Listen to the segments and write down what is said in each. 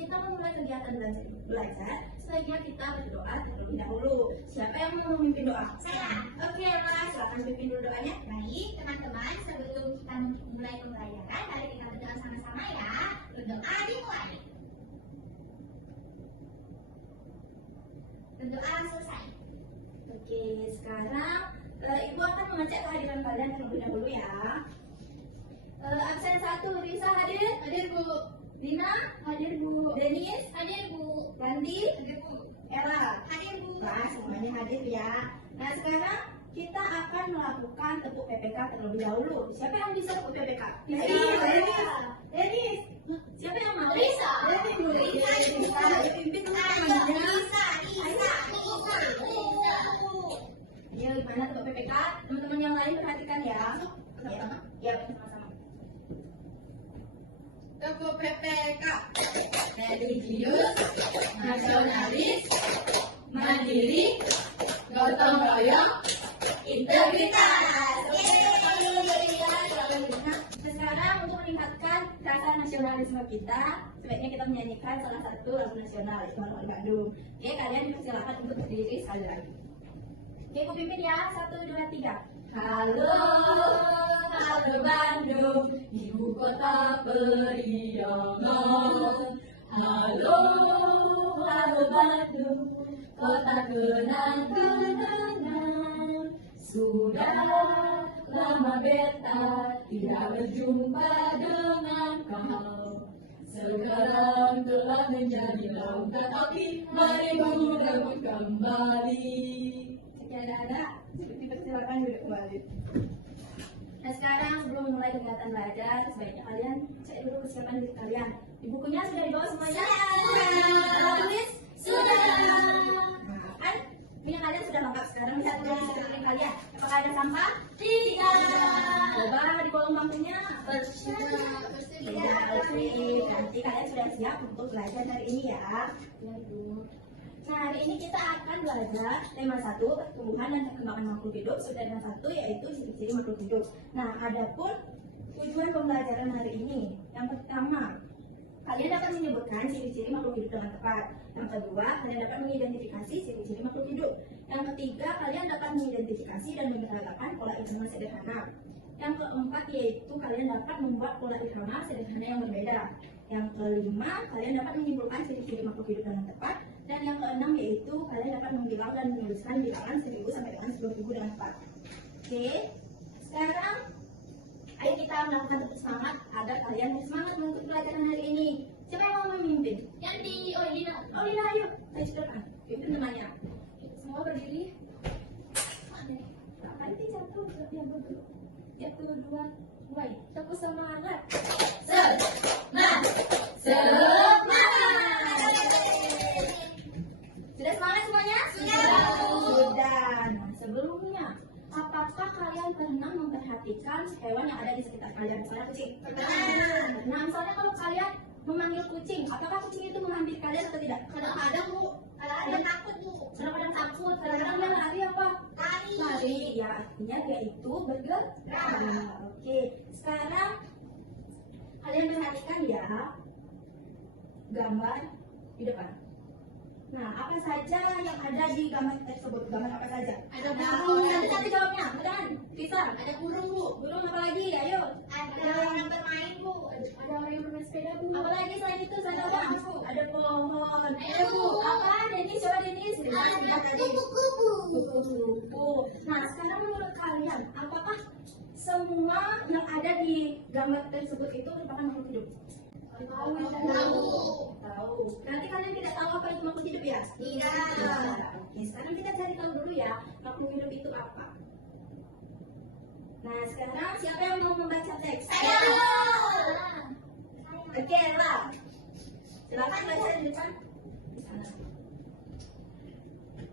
kita memulai kegiatan belajar, sebaiknya kita berdoa terlebih dahulu. Siapa yang mau memimpin doa? Saya. Oke, Mas, silakan pimpin dulu doanya. Baik, teman-teman, sebelum kita mulai pembelajaran, mari kita berdoa sama-sama ya. Berdoa dimulai. Berdoa selesai. Oke, sekarang Ibu akan mengecek kehadiran kalian terlebih dahulu ya. Absen 1, Risa hadir? Hadir, Bu. Dina? Hadir, Bu. Denis? Hadir, Bu. Randi? Hadir, Bu. Ella? Hadir, Bu. Wah, semuanya hadir ya. Nah, sekarang kita akan melakukan tepuk PPK terlebih dahulu. Siapa yang bisa tepuk PPK? Denis. Siapa yang mau? Risa. Denis dulu. Risa. Risa. Ayo pimpin teman-teman Ayo, ya. Risa. Ayo, gimana tepuk PPK? Teman-teman yang lain perhatikan ya. Ya, sama-sama. Tepuk PPK, religius, nasionalis, mandiri, gotong royong, integritas. Nah, sekarang untuk meningkatkan rasa nasionalisme kita, sebaiknya kita menyanyikan salah satu lagu nasional, yaitu Lagu Bandung. Oke, kalian dipersilakan untuk berdiri sekali lagi. Oke, aku pimpin ya. 1, 2, 3. Halo, halo Bandung, ibu kota periangan. Halo, halo Bandung, kota kenang-kenangan. Sudah lama beta tidak berjumpa dengan kau. Sekarang telah menjadi lautan api, mari bangun rambut kembali. Sekian ada, dipersilakan duduk kembali. Nah, sekarang sebelum memulai kegiatan belajar, sebaiknya kalian cek dulu kesiapan diri kalian. Di bukunya sudah dibawa semuanya? Sudah. Tulis? Sudah. Nah, kan punya kalian sudah lengkap. Sekarang bisa tulis di sekeliling kalian. Apakah ada sampah? Tidak. Coba di kolom bangkunya tidak. Oke, nanti kalian sudah siap untuk belajar hari ini ya. Ya, Bu. Nah, hari ini kita akan belajar tema 1, pertumbuhan dan perkembangan makhluk hidup, subtema 1 yaitu ciri-ciri makhluk hidup. Nah, adapun tujuan pembelajaran hari ini, yang pertama, kalian dapat menyebutkan ciri-ciri makhluk hidup dengan tepat. Yang kedua, kalian dapat mengidentifikasi ciri-ciri makhluk hidup. Yang ketiga, kalian dapat mengidentifikasi dan menyederhanakan pola irama sederhana. Yang keempat, yaitu kalian dapat membuat pola irama sederhana yang berbeda. Yang kelima, kalian dapat menyimpulkan ciri-ciri makhluk hidup dengan tepat. Dan yang keenam, yaitu kalian dapat membilang dan menuliskan bilangan 1000 sampai dengan 10.000 dengan tepat. Oke, sekarang ayo kita melakukan tepuk semangat agar kalian bersemangat untuk pelajaran hari ini. Siapa yang mau memimpin? Yanti, oh Dina. Oh, Lina, ayo. Ayo silakan. Pimpin temannya. Semua berdiri. Nanti satu, yang dulu. Yang kedua, mulai. Tepuk semangat. Semangat. Sudah semangat semuanya? Sudah. Sudah. Nah, sebelumnya, apakah kalian pernah memperhatikan hewan yang ada di sekitar kalian? Misalnya kucing. Pernah. Nah, misalnya kalau kalian memanggil kucing, apakah kucing itu menghampiri kalian atau tidak? Kadang-kadang, Bu. Kadang-kadang takut, Bu. Kadang-kadang takut, kadang-kadang dia lari apa? Lari. Lari, ya artinya dia itu bergerak. Nah, oke, sekarang kalian perhatikan ya gambar di depan. Nah, apa saja yang ada di gambar tersebut? Gambar apa saja? Ada Nah, burung. satu-satu jawabnya. Betul, Risa. Ada burung, Bu. Burung apa lagi? Ayo. Ada orang bermain, Bu. Ada orang yang bermain sepeda, Bu. Apa lagi selain itu? Ada Ada apa? Bu. Ada pohon. Ayo, Bu. Apa? Denis, coba Denis. Ada tadi. kupu-kupu. Kupu-kupu. Nah, sekarang menurut kalian, apakah semua yang ada di gambar tersebut itu merupakan makhluk hidup? Tahu. Tahu. Nanti kalian tidak tahu apa itu makhluk hidup ya? Tidak. Oke, sekarang kita cari tahu dulu ya, makhluk hidup itu apa. Nah, sekarang siapa yang mau membaca teks? Saya. Oke, lah. Silakan baca di depan. Di sana.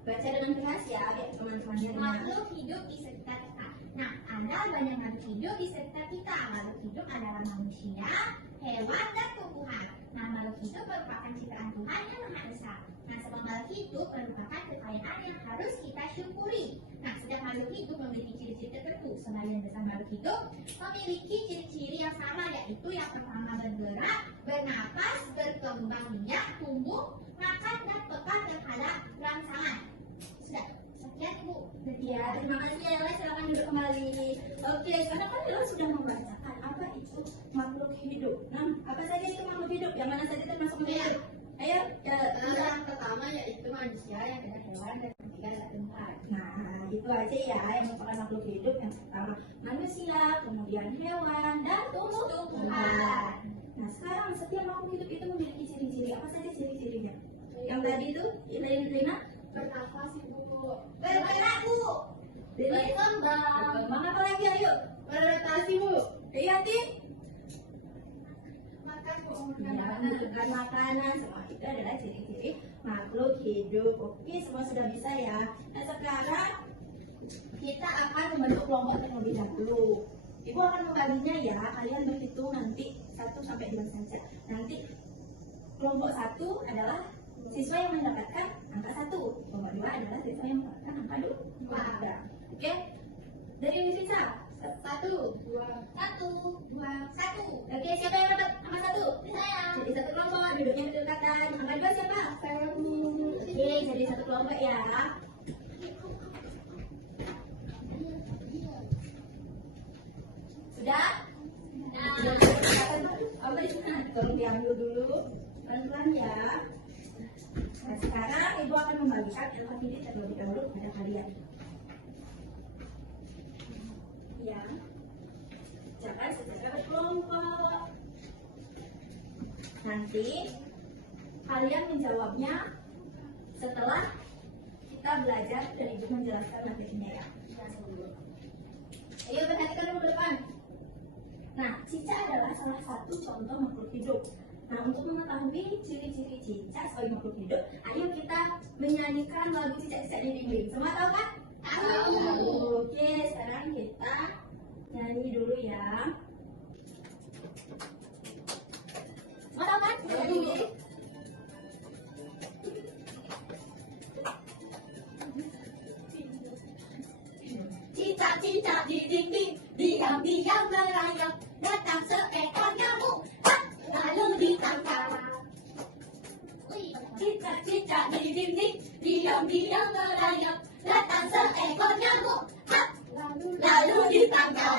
Baca dengan keras ya, biar teman-temannya dengar. Makhluk hidup di sekitar kita. Nah, ada banyak makhluk hidup di sekitar kita. Makhluk hidup adalah manusia, hewan, dan tumbuhan. Nah, makhluk hidup merupakan ciptaan Tuhan yang Maha Esa. Nah, semua makhluk hidup merupakan kekayaan yang harus kita syukuri. Nah, setiap makhluk hidup memiliki ciri-ciri tertentu. Sebagian besar makhluk hidup memiliki ciri-ciri yang sama, yaitu yang pertama bergerak, bernapas, berkembang biak, tumbuh, makan, dan peka terhadap rangsangan. Sudah, sekian Ibu. Ya, terima kasih ya Ella, silakan duduk kembali. Oke, sekarang kan Ella sudah membacakan apa itu makhluk hidup. Nah, apa saja itu makhluk hidup? Yang mana saja termasuk makhluk hidup? Ayo, Yang pertama yaitu manusia, yang kedua hewan, dan ketiga adalah tumbuhan. nah itu aja ya yang merupakan makhluk hidup. Yang pertama manusia, kemudian hewan, dan tumbuhan. Nah, sekarang setiap makhluk hidup itu memiliki ciri-ciri. Apa saja ciri-cirinya? Yang tadi itu, Lina? Bernafas Ibu. Bergerak, Bu. Lili? Berkembang apa lagi? Ayo. Beradaptasi Bu. Yati? Makan, Bu. Makan makanan, semua itu adalah ciri-ciri makhluk hidup. Oke, semua sudah bisa ya. Nah, sekarang kita akan membentuk kelompok terlebih dahulu. Ibu akan membaginya ya, kalian berhitung nanti 1 sampai 2 saja. Nanti kelompok 1 adalah siswa yang mendapatkan angka 1, kelompok 2 adalah siswa yang mendapatkan angka 2. Oke, dari Nisa 1, 2. 1. Oke, siapa yang dapat angka 1? Saya. Jadi satu kelompok, duduknya berdekatan. Angka 2 siapa? Oke, jadi satu kelompok ya. Sudah? Apa di sana? Tolong diambil dulu. Pelan-pelan ya. Nah, sekarang Ibu akan membagikan ilmu ini terlebih dahulu kepada kalian. Ya. Jangan secara berkelompok. Nanti kalian menjawabnya setelah kita belajar dan Ibu menjelaskan materinya ya. Ayo perhatikan dulu ke depan. Nah, cicak adalah salah satu contoh makhluk hidup. Nah, untuk mengetahui ciri-ciri cicak sebagai makhluk hidup, ayo kita menyanyikan lagu cicak-cicak di dinding. Semua tahu kan? Tahu. Oke, sekarang kita nyanyi dulu ya. Semua tahu kan? Tahu. Cicak-cicak di dinding, diam-diam merayap, datang seekor nyamuk, lalu ditangkap. Cicak-cicak di dinding, diam-diam merayap, datang seekor nyamuk, lalu ditangkap.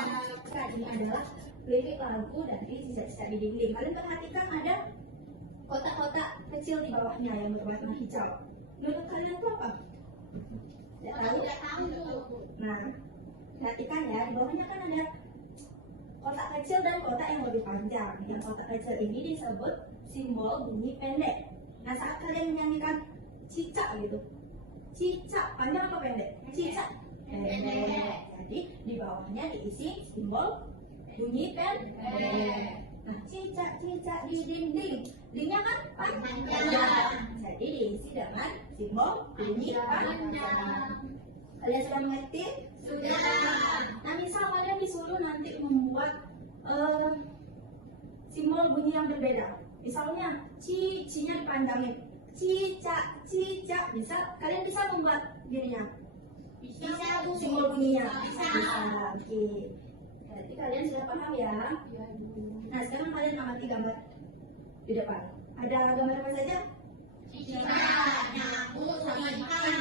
Nah, ini adalah lirik lagu dari cicak-cicak di dinding. Kalian perhatikan ada kotak-kotak kecil di bawahnya yang berwarna hijau. Menurut kalian itu apa? Tidak tahu? Tidak tahu. Nah, perhatikan ya, di bawahnya kan ada kotak kecil dan kotak yang lebih panjang. Yang kotak kecil ini disebut simbol bunyi pendek. Nah, saat kalian menyanyikan cicak gitu, cicak panjang apa pendek? Cicak pendek. Jadi di bawahnya diisi simbol bunyi pendek. Nah, cicak-cicak di dinding, dindingnya kan panjang. Jadi diisi dengan simbol bunyi panjang. Kalian sudah mengerti? Sudah. Nah, misal kalian disuruh nanti membuat simbol bunyi yang berbeda. Misalnya, ci-nya dipanjangin. Cicak, cicak. Kalian bisa membuat dirinya. Bisa, Bu. Simbol bunyinya. Bisa. Oke. Berarti kalian sudah paham ya? Nah, sekarang kalian amati gambar di depan. Ada gambar apa saja? Cicak, nyamuk, sama ikan.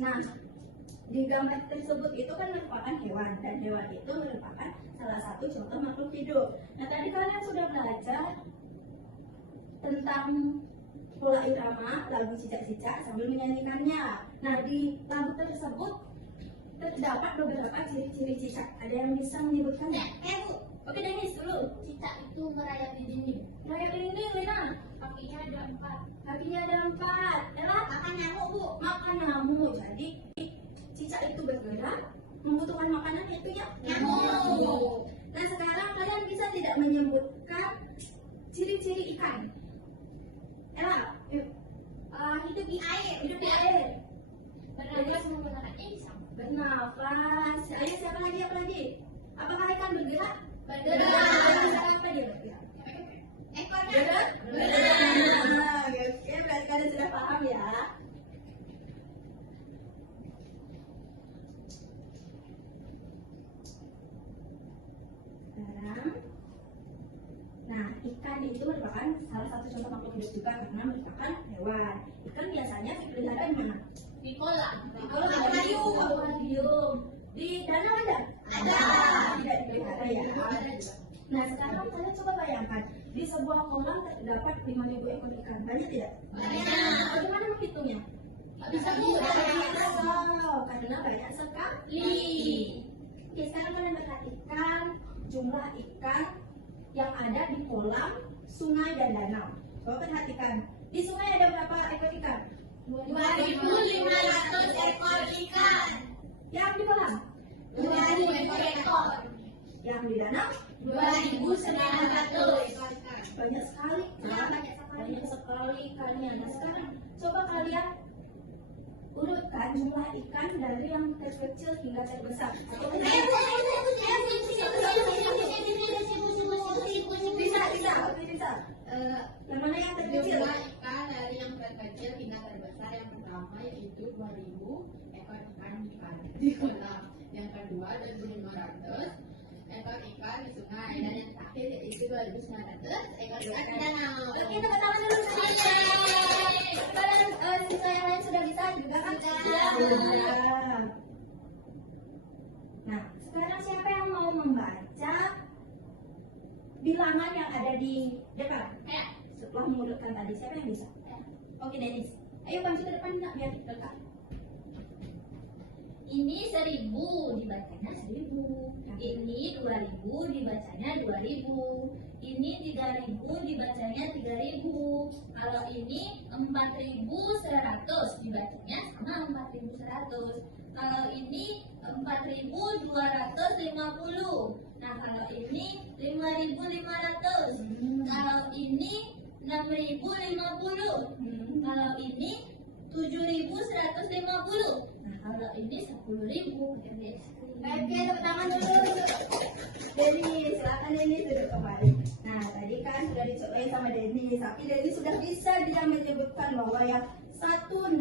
Nah, di gambar tersebut itu kan merupakan hewan, dan hewan itu merupakan salah satu contoh makhluk hidup. Nah, tadi kalian sudah belajar tentang pola irama lagu cicak-cicak sambil menyanyikannya. Nah, di lagu tersebut terdapat beberapa ciri-ciri cicak. Ada yang bisa menyebutkan? Bu. Oke, Denis dulu. Cicak itu merayap di dinding. Raya dinding, Lina. Kakinya ada 4. Kakinya ada 4. Ella, Makan nyamuk, Bu. makan nyamuk. Jadi cicak itu bergerak, membutuhkan makanan itu ya Nyamuk. Nah, sekarang kalian bisa tidak menyebutkan ciri-ciri ikan? Ella, yuk. Hidup di air. Hidup di air, Bernafas menggunakan insang. bernafas. Ayo, siapa lagi? Apa lagi? Apakah ikan bergerak? Bergerak. Apa dia bergerak? Ekornya. Bergerak? Oke, berarti kalian sudah paham ya. ikan itu merupakan salah satu contoh makhluk hidup juga karena merupakan hewan. Ikan biasanya dipelihara di mana? Di kolam. Di kolam, akuarium. Di danau ada? Ada. Tidak dipelihara ya. Nah sekarang kalian coba bayangkan di sebuah kolam terdapat 5.000 ekor ikan. Banyak tidak? Banyak. Bagaimana menghitungnya? Bisa mudah. Karena banyak sekali. Oke, sekarang kalian perhatikan jumlah ikan yang ada di kolam, sungai, dan danau. Coba perhatikan. Di sungai ada berapa ekor ikan? 2.500 ekor ikan. Yang di kolam? 2.000 ekor. Yang di danau? 2.900. Banyak sekali. Ya, Banyak sekali ikannya. Nah sekarang coba kalian urutkan jumlah ikan dari yang terkecil hingga terbesar. Bisa. Yang mana yang terkecil? Jumlah ikan dari yang terkecil hingga terbesar yang pertama yaitu 2.000 ekor ikan di kolam. Yang kedua 2.500 ekor ikan di sungai dan yang terakhir yaitu 2.900 ekor ikan di danau. Oke, tepuk tangan dulu semuanya. Kalian siswa yang lain sudah bisa juga kan? Sudah. Nah, sekarang siapa yang mau membaca bilangan yang ada di depan? Setelah mengurutkan tadi, siapa yang bisa? Oke, Dennis. Ayo maju ke depan nak biar dekat. Ini 1.000 dibacanya 1.000. Ini 2.000 dibacanya 2.000. Ini 3.000 dibacanya 3.000. Kalau ini 4.100 dibacanya sama 4.100. Kalau ini 4.250. Nah kalau ini 5.500. Kalau ini 6.050. Kalau ini 7.150. Nah kalau ini 10.000. Oke, tepuk tangan dulu. Denny, silakan Denny duduk kembali. Nah, tadi kan sudah dicobain sama Denny, tapi Denny sudah bisa dia menyebutkan bahwa yang 1.000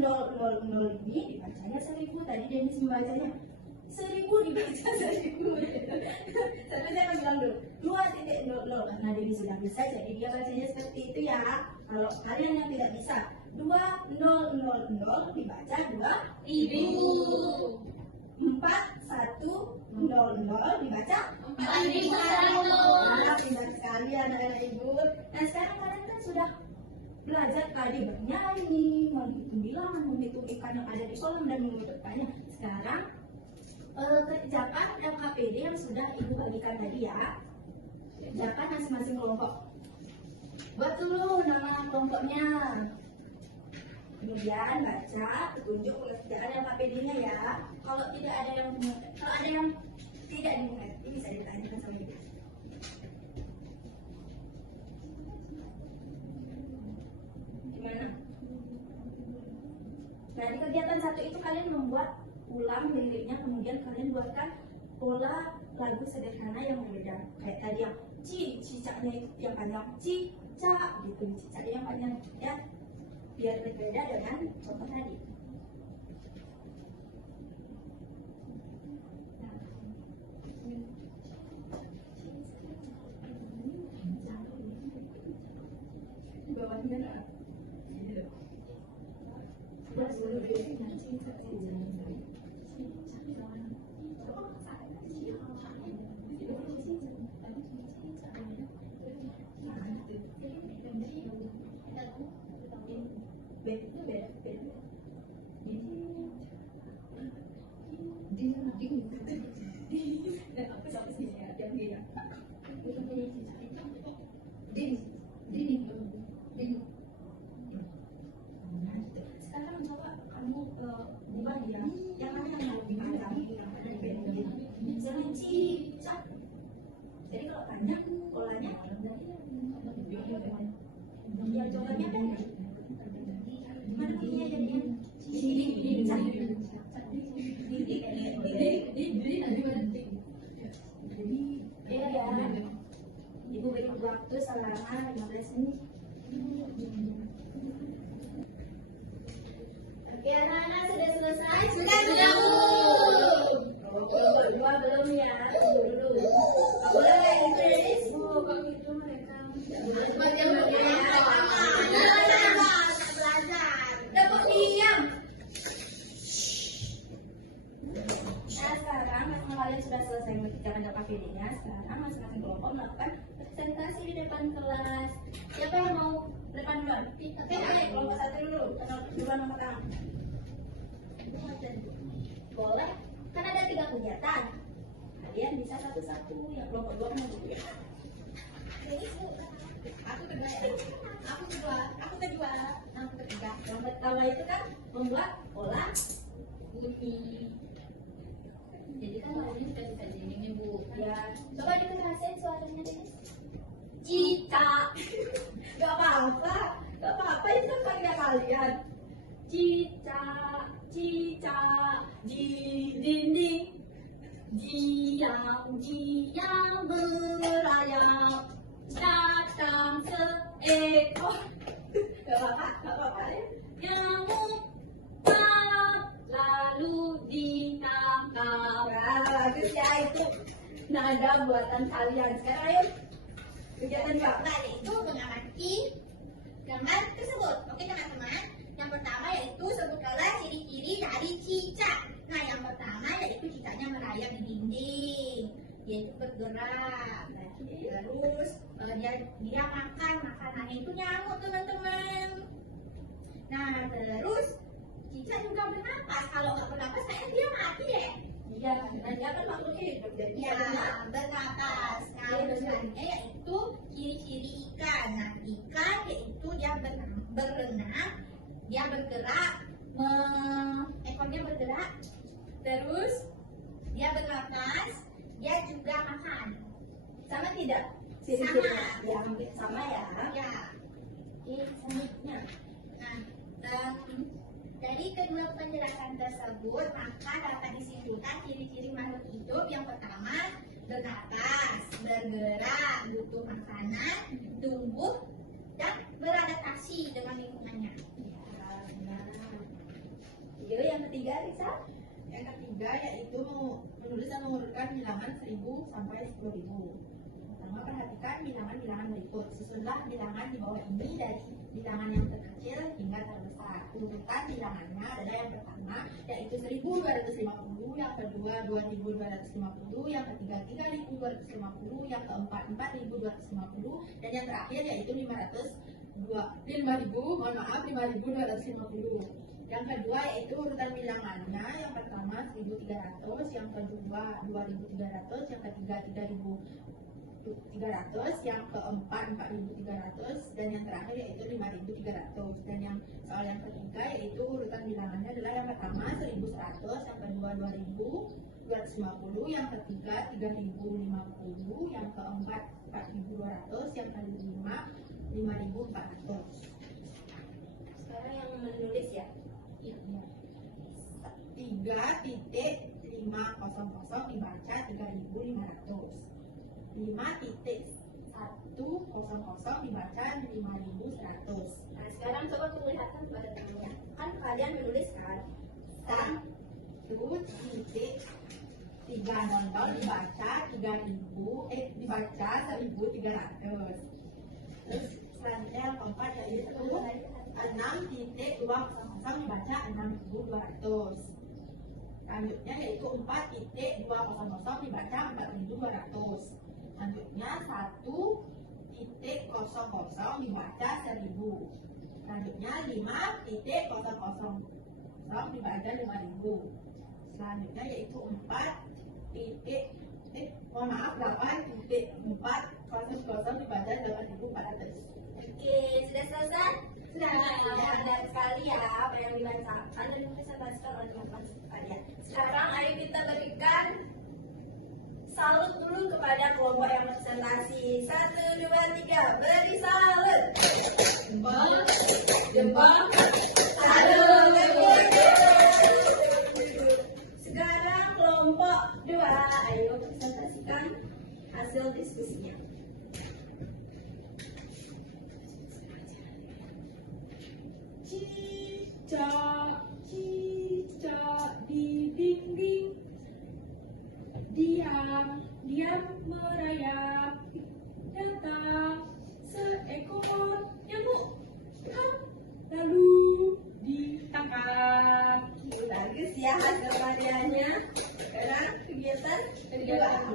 ini dibacanya 1.000. Tadi Denny membacanya 1.000 dibaca 1.000. Tapi saya akan bilang dulu 2.0. Nah, Denny sudah bisa, jadi dia bacanya seperti itu ya. Kalau kalian yang tidak bisa 2.000 dibaca 2.000. 4.100 dibaca 4.100. Pintar sekali anak-anak ibu. Nah sekarang kalian kan sudah belajar tadi bernyanyi, menghitung bilangan, menghitung ikan yang ada di kolam dan mengurutkannya. Sekarang kerjakan LKPD yang sudah ibu bagikan tadi ya. Kerjakan masing-masing kelompok. Buat dulu nama kelompoknya. Kemudian baca petunjuk pengerjaan LKPD-nya ya. Kalau ada yang tidak dimengerti bisa ditanyakan sama ibu. Gimana? Nah di kegiatan 1 itu kalian membuat ulang liriknya, kemudian kalian buatkan pola lagu sederhana yang berbeda. Kayak tadi yang cicaknya itu yang panjang cicak gitu, cicaknya yang panjang ya. Biar berbeda dengan contoh tadi. Bawahnya sekarang coba kamu ubah ya, yang mana yang lebih panjang, yang mana yang pendek. Misalnya cicak. Jadi kalau panjang polanya yang coklatnya pendek. Mana punya jadinya cicak. Iya. Ibu beri waktu selama 15 menit. Oke, anak-anak sudah selesai? Sudah, Bu. Kelompok 2 belum ya? Tunggu dulu. Nggak boleh nggak Inggris? Bu, kok gitu mereka? selesai mengerjakan dampak PD-nya, sekarang masing-masing kelompok melakukan presentasi di depan kelas. Siapa yang mau depan duluan? Oke, kelompok 1 dulu. Duluan angkat tangan. Boleh, kan ada 3 kegiatan. Kalian bisa satu-satu, yang kelompok 2 mau dulu ya. Aku kedua ya. Aku kedua. Aku kedua. Aku ketiga. Yang pertama itu kan membuat pola bunyi. Jadi kan lainnya sudah bisa ini Bu. Ya, coba dikerasin suaranya deh. Cicak. Gak apa-apa itu kan karya kalian. Cicak, cicak di dinding. Jiang berayap datang seekor. Gak apa-apa ya. Nyamuk lalu ditangkap. Nah, bagus ya itu nada buatan kalian. Sekarang ayo kegiatan dua. Nah, yaitu mengamati gambar tersebut. Oke teman-teman. Yang pertama yaitu sebutkanlah ciri-ciri dari cicak. Nah, yang pertama yaitu cicaknya merayap di dinding, yaitu bergerak. Terus dia makan makanannya itu nyamuk teman-teman. Nah, terus cicak juga bernapas. Kalau nggak bernapas kayaknya dia mati deh. Iya, dan dia kan makhluk hidup. Jadi Ya, bernapas. Nah, selanjutnya yaitu ciri-ciri ikan. Nah, ikan yaitu dia berenang, dia bergerak, ekornya bergerak, terus dia bernapas, dia juga makan. sama tidak? Sama. Ya, hampir sama ya. Ya. Oke, selanjutnya. Nah, dari kedua penjelasan tersebut, maka dapat disimpulkan ciri-ciri makhluk hidup. Yang pertama, bernapas, bergerak, butuh makanan, tumbuh, dan beradaptasi dengan lingkungannya. Ya, benar. Yuk, yang ketiga, Risa. Yang ketiga yaitu menulis dan mengurutkan bilangan 1000 sampai 10.000. Pertama, perhatikan bilangan-bilangan berikut. Susunlah bilangan di bawah ini dari bilangan yang terkecil hingga terbesar. Urutan bilangannya adalah yang pertama yaitu 1250, yang kedua 2250, yang ketiga 3250, yang keempat 4250, dan yang terakhir yaitu 5250. Yang kedua yaitu urutan bilangannya. Yang pertama 1300, yang kedua 2300, yang ketiga 3300, yang keempat 4300, dan yang terakhir yaitu 5300. Dan yang soal yang ketiga yaitu urutan bilangannya adalah yang pertama 1100, yang kedua 2250, yang ketiga 3050, yang keempat 4200, yang kelima 5400. Sekarang yang menulis ya. 3.500 dibaca 3.500. 5.100 dibaca 5.100. Nah, sekarang coba perlihatkan kepada teman-teman. Kan kalian menulis kan? 1.300 dibaca 1.300. Terus selanjutnya yang keempat yaitu 6.200 dibaca 6.200. Selanjutnya yaitu 4.200 dibaca 4.200. Selanjutnya 1.00 dibaca 1000. Selanjutnya 5.00 dibaca 5000. Selanjutnya yaitu 8.400 dibaca 8400. Oke, sudah selesai? Sudah. Mudah sekali ya apa yang dibacakan dan dipresentasikan oleh teman-teman sekalian. Sekarang ayo kita berikan salut dulu kepada kelompok yang presentasi. 1, 2, 3, beri salut. Jempol. Salut. Sekarang kelompok 2, ayo presentasikan hasil diskusinya. Cicak di dinding, diam merayap, datang seekor nyamuk, lalu ditangkap. Bagus ya hasil karyanya. Sekarang kegiatan kedua.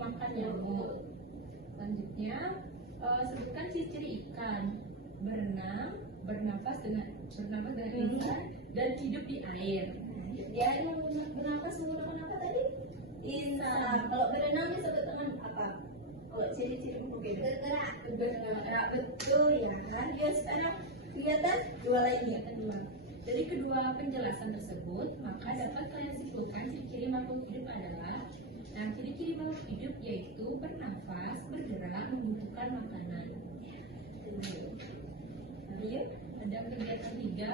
makan nyamuk. Selanjutnya, sebutkan ciri-ciri ikan: berenang, bernafas dengan lisan, dan hidup di air. Dia bernafas menggunakan apa tadi? Insan. Kalau berenang disebut dengan apa? Kalau ciri-ciri makhluk hidup bergerak, betul ya kan? Ya sekarang kelihatan dua lainnya kedua. Dari kedua penjelasan tersebut, maka dapat kalian simpulkan ciri-ciri makhluk hidup adalah ciri-ciri makhluk hidup yaitu bernafas, bergerak, membutuhkan makanan. Yuk. Ada kegiatan 3,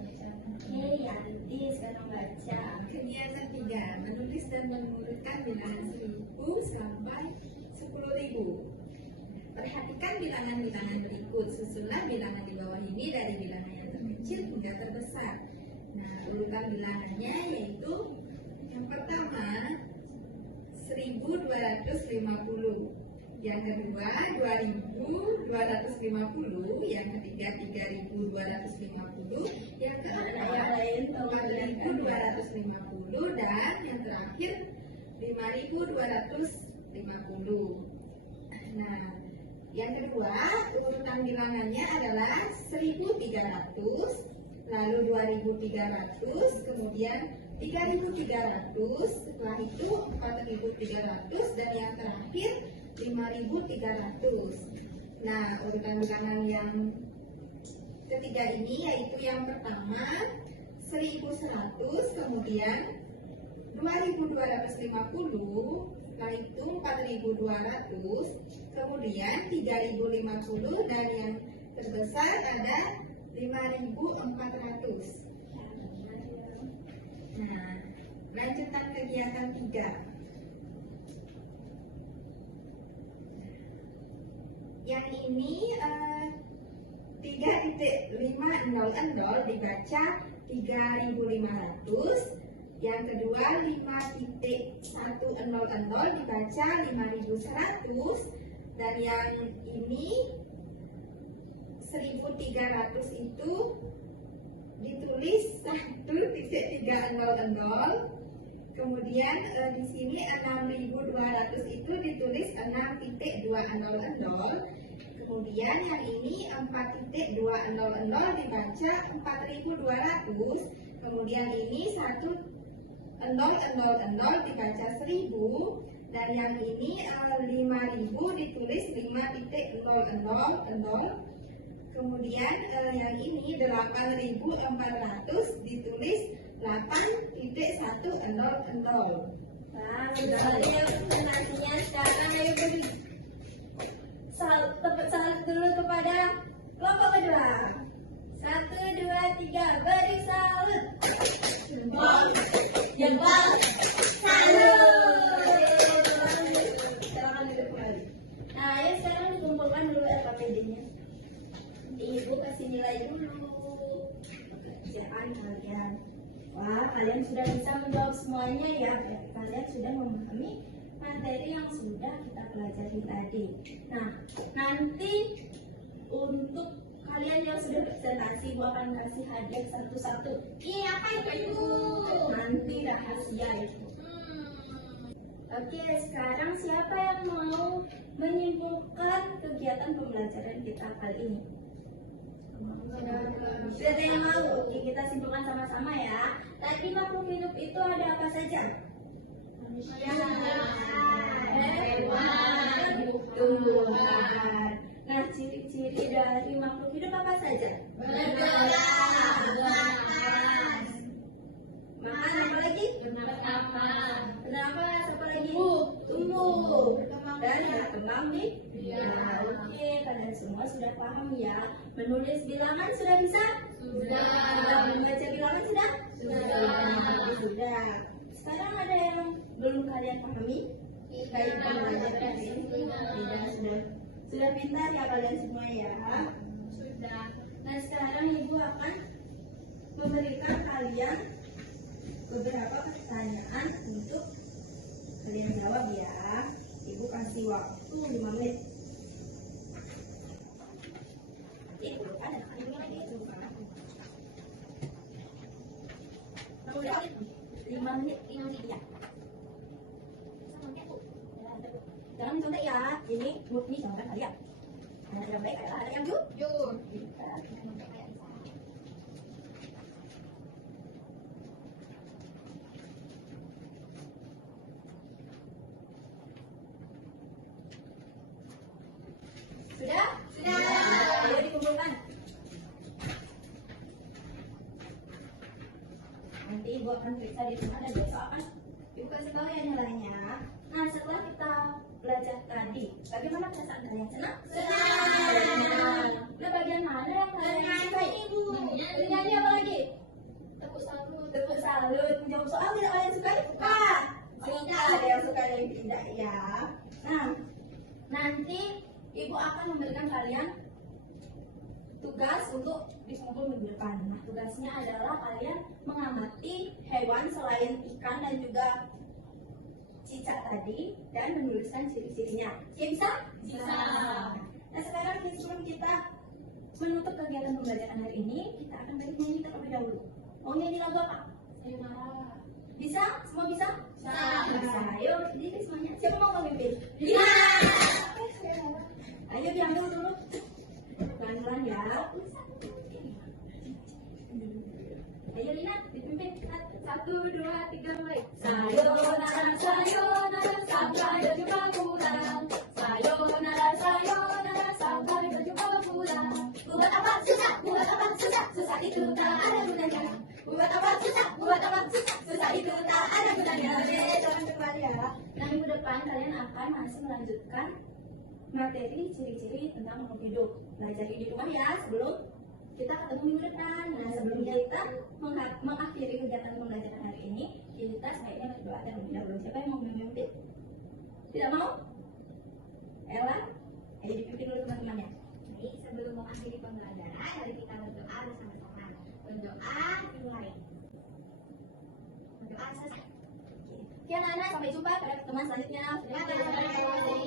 baca. Oke, Yanti sekarang baca. Kegiatan 3, menulis dan mengurutkan bilangan 1000 sampai 10.000. Perhatikan bilangan-bilangan berikut, susunlah bilangan di bawah ini dari bilangan yang terkecil hingga terbesar. Nah, urutan bilangannya yaitu yang pertama 1250, yang kedua 2250, yang ketiga 3250, yang keempat 4250, dan yang terakhir 5250. Nah, yang kedua urutan bilangannya adalah 1300, lalu 2300, kemudian 3300, setelah itu 4300, dan yang terakhir 5300. Nah, urutan bilangan yang ketiga ini yaitu yang pertama 1100, kemudian 2250, setelah itu 4200, kemudian 3050, dan yang terbesar ada 5400. Nah, lanjutan kegiatan 3. Yang ini 3.500 dibaca 3500, yang kedua 5.100 dibaca 5100, dan yang ini 1300 itu ditulis 1.300, kemudian di sini 6.200 itu ditulis 6.200, kemudian yang ini 4.200 dibaca 4.200, kemudian ini 1.000 dibaca 1000, dan yang ini 5.000 ditulis 5.000, kemudian yang ini 8.400 ditulis 8.100. Nah, soalnya nantinya sekarang ayo beri tepuk salut dulu kepada kelompok kedua. 1, 2, 3, beri salut. Jempol, salut. Silakan duduk kembali. Nah, ayo sekarang dikumpulkan dulu LKPD-nya. Ibu kasih nilai dulu pekerjaan kalian. Wah, kalian sudah bisa menjawab semuanya ya. Kalian sudah memahami materi yang sudah kita pelajari tadi. Nah, nanti untuk kalian yang sudah presentasi, Ibu akan kasih hadiah satu-satu. Iya, apa itu? Nanti rahasia itu. Oke, sekarang siapa yang mau menyimpulkan kegiatan pembelajaran kita kali ini? Sudah yang mau? Oke, kita simpulkan sama-sama ya. Tadi makhluk hidup itu ada apa saja? Hewan, tumbuhan. Nah, ciri-ciri dari makhluk hidup apa saja? Bergerak, bernafas. Makan apa lagi? Bernafas. Bernafas apa lagi? Tumbuh. Dan berkembang di ya, oke, kalian semua sudah paham ya. Menulis bilangan sudah bisa? Sudah. Membaca bilangan sudah? Sudah. Sekarang ada yang belum kalian pahami? Baik, belajar ini. Tidak, sudah pintar ya kalian semua ya. Sudah. Nah, sekarang Ibu akan memberikan kalian beberapa pertanyaan untuk kalian jawab ya. Ibu kasih waktu 5 menit. Ibu ada ini lagi itu. 5 menit ya. ini murni jawaban kalian. Anak yang baik adalah anak yang Jujur. pintar. Sudah? Sudah. Ayo dikumpulkan. Nanti ibu akan periksa di rumah dan besok akan ibu kasih tahu ya nilainya. Nah, setelah kita belajar tadi, bagaimana perasaan kalian? Senang? Senang. Nah, bagian mana yang kalian sukai? Ibu. Bernyanyi apa lagi? Tepuk salut. Tepuk salut. Menjawab soal tidak kalian sukai? Suka. Suka. Ada yang suka ada yang tidak ya. Nah, nanti ibu akan memberikan kalian tugas untuk dikumpul minggu depan. Nah, tugasnya adalah kalian mengamati hewan selain ikan dan juga cicak tadi dan menuliskan ciri-cirinya. Ya, bisa? Bisa. Nah, sekarang sebelum kita menutup kegiatan pembelajaran hari ini, kita akan bernyanyi terlebih dahulu. Mau nyanyi lagu apa? Saya marah. Bisa? Semua bisa? Bisa. Ayo, jadi semuanya. Siapa mau memimpin? Iya. Ayo diambil dulu. Pelan-pelan ya. Ayo Lina, dipimpin. 1, 2, 3, mulai. Sayonara, sayonara, sampai berjumpa pulang. Sayonara, sayonara, sampai berjumpa pulang. Buat apa susah? Buat apa susah? Susah itu tak ada gunanya. Buat apa susah? Buat apa susah? Susah itu tak ada gunanya. Oke, jangan kembali ya. Nah, minggu depan kalian akan masih melanjutkan materi ciri-ciri tentang makhluk hidup. Belajar di rumah ya sebelum kita ketemu minggu depan. Nah, sebelum kita mengakhiri kegiatan pembelajaran hari ini, kita sebaiknya berdoa terlebih dahulu. Siapa yang mau memimpin? Tidak mau? Ella? Ayo dipimpin dulu teman-temannya. Baik, sebelum mengakhiri pembelajaran, mari kita berdoa bersama-sama. Berdoa dimulai. Berdoa selesai. Oke, anak-anak, sampai jumpa pada pertemuan selanjutnya. Bye-bye.